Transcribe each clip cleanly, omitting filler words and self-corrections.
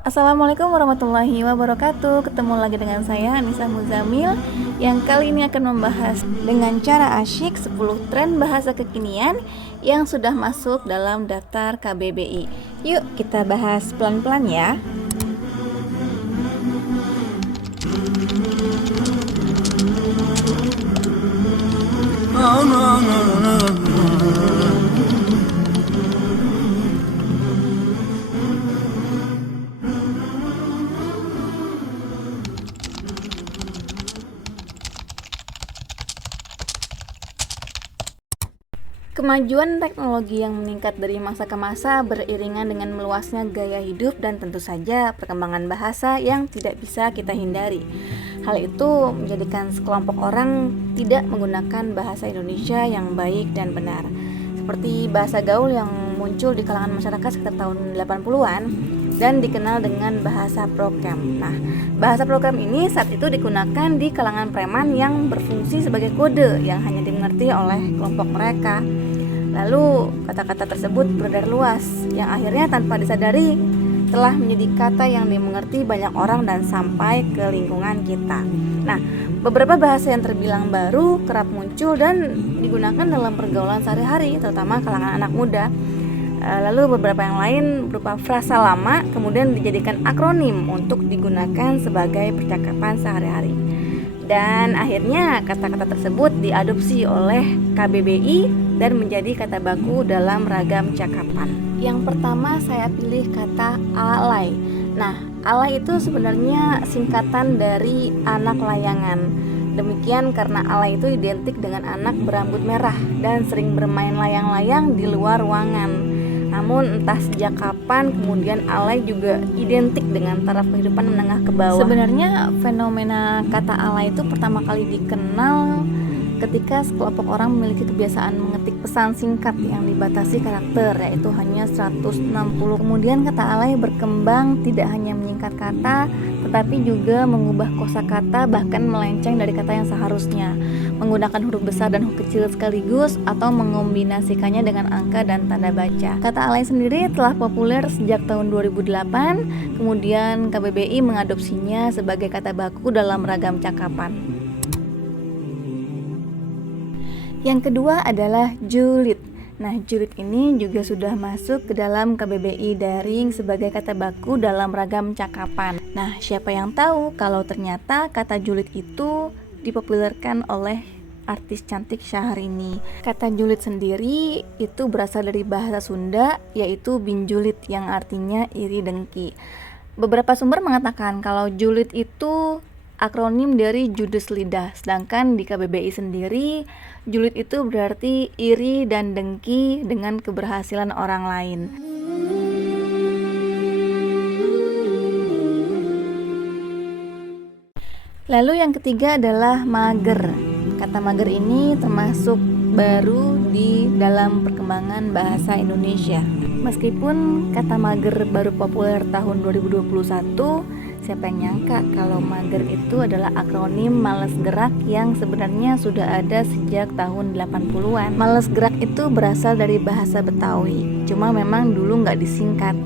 Assalamualaikum warahmatullahi wabarakatuh. Ketemu lagi dengan saya Anissa Muzamil yang kali ini akan membahas dengan cara asyik 10 tren bahasa kekinian yang sudah masuk dalam daftar KBBI. Yuk kita bahas pelan-pelan ya. Kemajuan teknologi yang meningkat dari masa ke masa beriringan dengan meluasnya gaya hidup dan tentu saja perkembangan bahasa yang tidak bisa kita hindari. Hal itu menjadikan sekelompok orang tidak menggunakan bahasa Indonesia yang baik dan benar. Seperti bahasa gaul yang muncul di kalangan masyarakat sekitar tahun 80-an dan dikenal dengan bahasa prokem. Nah, bahasa prokem ini saat itu digunakan di kalangan preman yang berfungsi sebagai kode yang hanya dimengerti oleh kelompok mereka. Lalu kata-kata tersebut beredar luas yang akhirnya tanpa disadari telah menjadi kata yang dimengerti banyak orang dan sampai ke lingkungan kita. Nah, beberapa bahasa yang terbilang baru kerap muncul dan digunakan dalam pergaulan sehari-hari, terutama kalangan anak muda. Lalu beberapa yang lain berupa frasa lama kemudian dijadikan akronim untuk digunakan sebagai percakapan sehari-hari. Dan akhirnya kata-kata tersebut diadopsi oleh KBBI dan menjadi kata baku dalam ragam cakapan. Yang pertama saya pilih kata alay. Nah, alay itu sebenarnya singkatan dari anak layangan. Demikian karena alay itu identik dengan anak berambut merah dan sering bermain layang-layang di luar ruangan. Namun entah sejak kapan kemudian alay juga identik dengan taraf kehidupan menengah ke bawah. Sebenarnya fenomena kata alay itu pertama kali dikenal ketika sekelompok orang memiliki kebiasaan mengetik pesan singkat yang dibatasi karakter, yaitu hanya 160. Kemudian kata alay berkembang tidak hanya menyingkat kata, tetapi juga mengubah kosakata bahkan melenceng dari kata yang seharusnya, menggunakan huruf besar dan huruf kecil sekaligus atau mengombinasikannya dengan angka dan tanda baca. Kata alay sendiri telah populer sejak tahun 2008, kemudian KBBI mengadopsinya sebagai kata baku dalam ragam cakapan. Yang kedua adalah julid. Nah, julid ini juga sudah masuk ke dalam KBBI daring sebagai kata baku dalam ragam cakapan. Nah, siapa yang tahu kalau ternyata kata julid itu dipopulerkan oleh artis cantik Syahrini. Kata julid sendiri itu berasal dari bahasa Sunda, yaitu binjulit yang artinya iri dengki. Beberapa sumber mengatakan kalau julid itu akronim dari judes lidah, sedangkan di KBBI sendiri julid itu berarti iri dan dengki dengan keberhasilan orang lain. Lalu yang ketiga adalah mager. Kata mager ini termasuk baru di dalam perkembangan bahasa Indonesia. Meskipun kata mager baru populer tahun 2021, siapa yang nyangka kalau mager itu adalah akronim malas gerak yang sebenarnya sudah ada sejak tahun 80-an. Malas gerak itu berasal dari bahasa Betawi, cuma memang dulu nggak disingkat.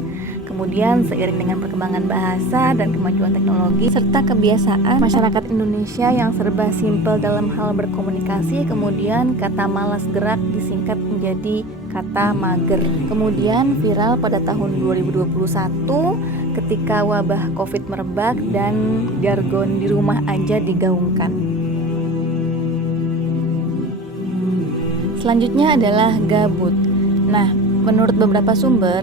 Kemudian seiring dengan perkembangan bahasa dan kemajuan teknologi serta kebiasaan masyarakat Indonesia yang serba simpel dalam hal berkomunikasi, kemudian kata malas gerak disingkat menjadi kata mager. Kemudian viral pada tahun 2021 ketika wabah Covid merebak dan jargon di rumah aja digaungkan. Selanjutnya adalah gabut. Nah, menurut beberapa sumber,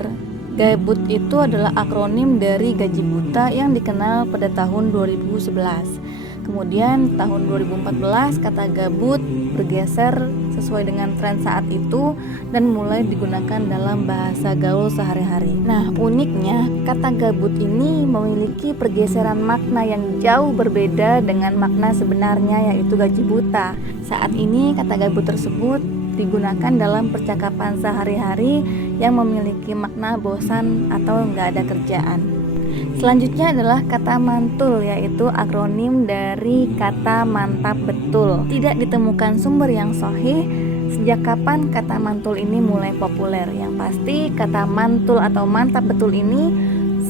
gabut itu adalah akronim dari gaji buta yang dikenal pada tahun 2011. Kemudian tahun 2014 kata gabut bergeser sesuai dengan tren saat itu dan mulai digunakan dalam bahasa gaul sehari-hari. Nah, uniknya kata gabut ini memiliki pergeseran makna yang jauh berbeda dengan makna sebenarnya, yaitu gaji buta. Saat ini kata gabut tersebut digunakan dalam percakapan sehari-hari yang memiliki makna bosan atau nggak ada kerjaan. Selanjutnya adalah kata mantul, yaitu akronim dari kata mantap betul. Tidak ditemukan sumber yang sahih sejak kapan kata mantul ini mulai populer. Yang pasti kata mantul atau mantap betul ini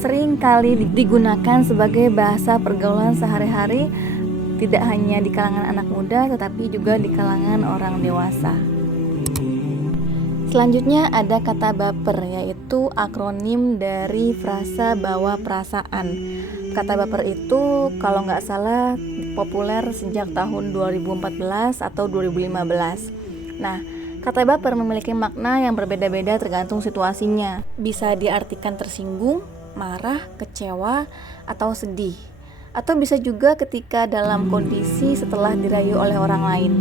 sering kali digunakan sebagai bahasa pergaulan sehari-hari, tidak hanya di kalangan anak muda tetapi juga di kalangan orang dewasa. Selanjutnya ada kata baper, yaitu akronim dari frasa bawa perasaan. Kata baper itu kalau nggak salah populer sejak tahun 2014 atau 2015. Nah, kata baper memiliki makna yang berbeda-beda tergantung situasinya. Bisa diartikan tersinggung, marah, kecewa, atau sedih. Atau bisa juga ketika dalam kondisi setelah dirayu oleh orang lain.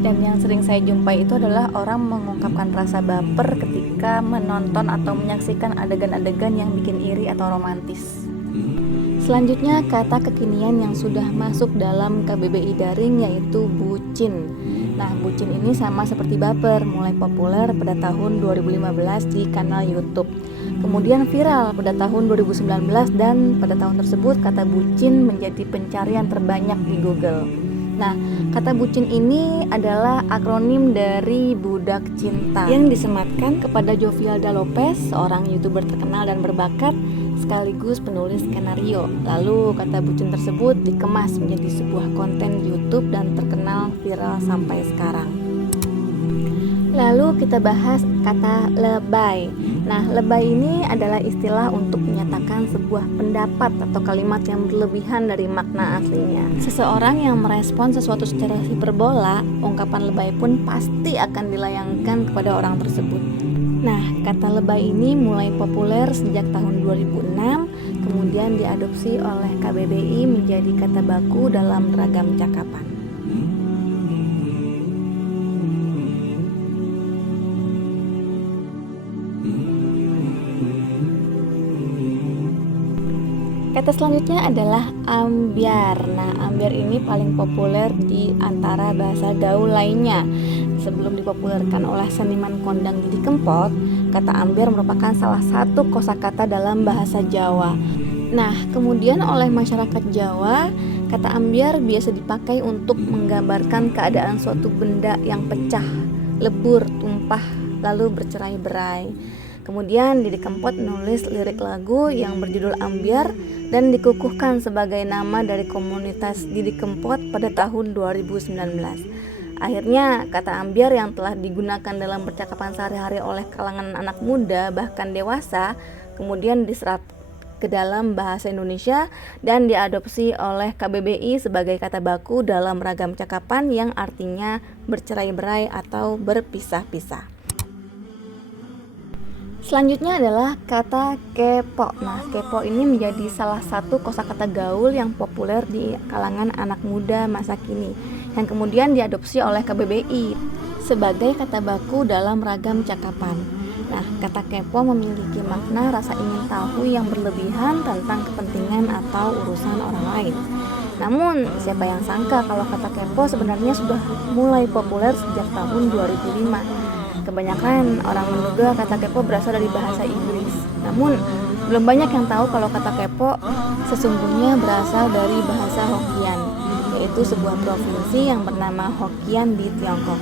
Dan yang sering saya jumpai itu adalah orang mengungkapkan rasa baper ketika menonton atau menyaksikan adegan-adegan yang bikin iri atau romantis. Selanjutnya kata kekinian yang sudah masuk dalam KBBI daring yaitu bucin. Nah, bucin ini sama seperti baper, mulai populer pada tahun 2015 di kanal YouTube. Kemudian viral pada tahun 2019 dan pada tahun tersebut kata bucin menjadi pencarian terbanyak di Google. Nah, kata bucin ini adalah akronim dari budak cinta yang disematkan kepada Jovialda Lopez, seorang YouTuber terkenal dan berbakat sekaligus penulis skenario. Lalu kata bucin tersebut dikemas menjadi sebuah konten YouTube dan terkenal viral sampai sekarang. Lalu kita bahas kata lebay. Nah, lebay ini adalah istilah untuk menyatakan sebuah pendapat atau kalimat yang berlebihan dari makna aslinya. Seseorang yang merespon sesuatu secara hiperbola, ungkapan lebay pun pasti akan dilayangkan kepada orang tersebut. Nah, kata lebay ini mulai populer sejak tahun 2006, kemudian diadopsi oleh KBBI menjadi kata baku dalam ragam cakapan. Kata selanjutnya adalah ambyar. Nah, ambyar ini paling populer di antara bahasa gaul lainnya. Sebelum dipopulerkan oleh seniman kondang Didi Kempot, kata ambyar merupakan salah satu kosakata dalam bahasa Jawa. Nah, kemudian oleh masyarakat Jawa, kata ambyar biasa dipakai untuk menggambarkan keadaan suatu benda yang pecah, lebur, tumpah, lalu bercerai-berai. Kemudian Didi Kempot menulis lirik lagu yang berjudul Ambyar dan dikukuhkan sebagai nama dari komunitas Didi Kempot pada tahun 2019. Akhirnya kata ambyar yang telah digunakan dalam percakapan sehari-hari oleh kalangan anak muda bahkan dewasa kemudian diserap ke dalam bahasa Indonesia dan diadopsi oleh KBBI sebagai kata baku dalam ragam cakapan yang artinya bercerai-berai atau berpisah-pisah. Selanjutnya adalah kata kepo. Nah, kepo ini menjadi salah satu kosakata gaul yang populer di kalangan anak muda masa kini yang kemudian diadopsi oleh KBBI sebagai kata baku dalam ragam cakapan. Nah, kata kepo memiliki makna rasa ingin tahu yang berlebihan tentang kepentingan atau urusan orang lain. Namun, siapa yang sangka kalau kata kepo sebenarnya sudah mulai populer sejak tahun 2005. Kebanyakan orang menduga kata kepo berasal dari bahasa Inggris. Namun, belum banyak yang tahu kalau kata kepo sesungguhnya berasal dari bahasa Hokkien, yaitu sebuah provinsi yang bernama Hokkien di Tiongkok.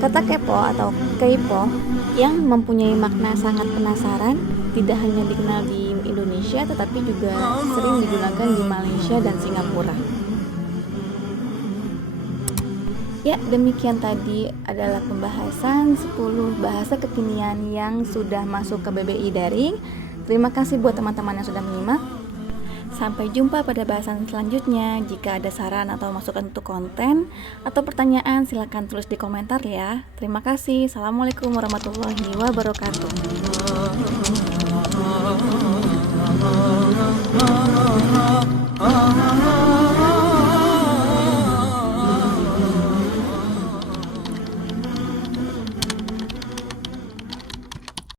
Kata kepo atau keipo yang mempunyai makna sangat penasaran tidak hanya dikenal di Indonesia tetapi juga sering digunakan di Malaysia dan Singapura. Ya, demikian tadi adalah pembahasan 10 bahasa kekinian yang sudah masuk ke KBBI daring. Terima kasih buat teman-teman yang sudah menyimak. Sampai jumpa pada bahasan selanjutnya. Jika ada saran atau masukan untuk konten atau pertanyaan, silakan tulis di komentar ya. Terima kasih. Assalamualaikum warahmatullahi wabarakatuh.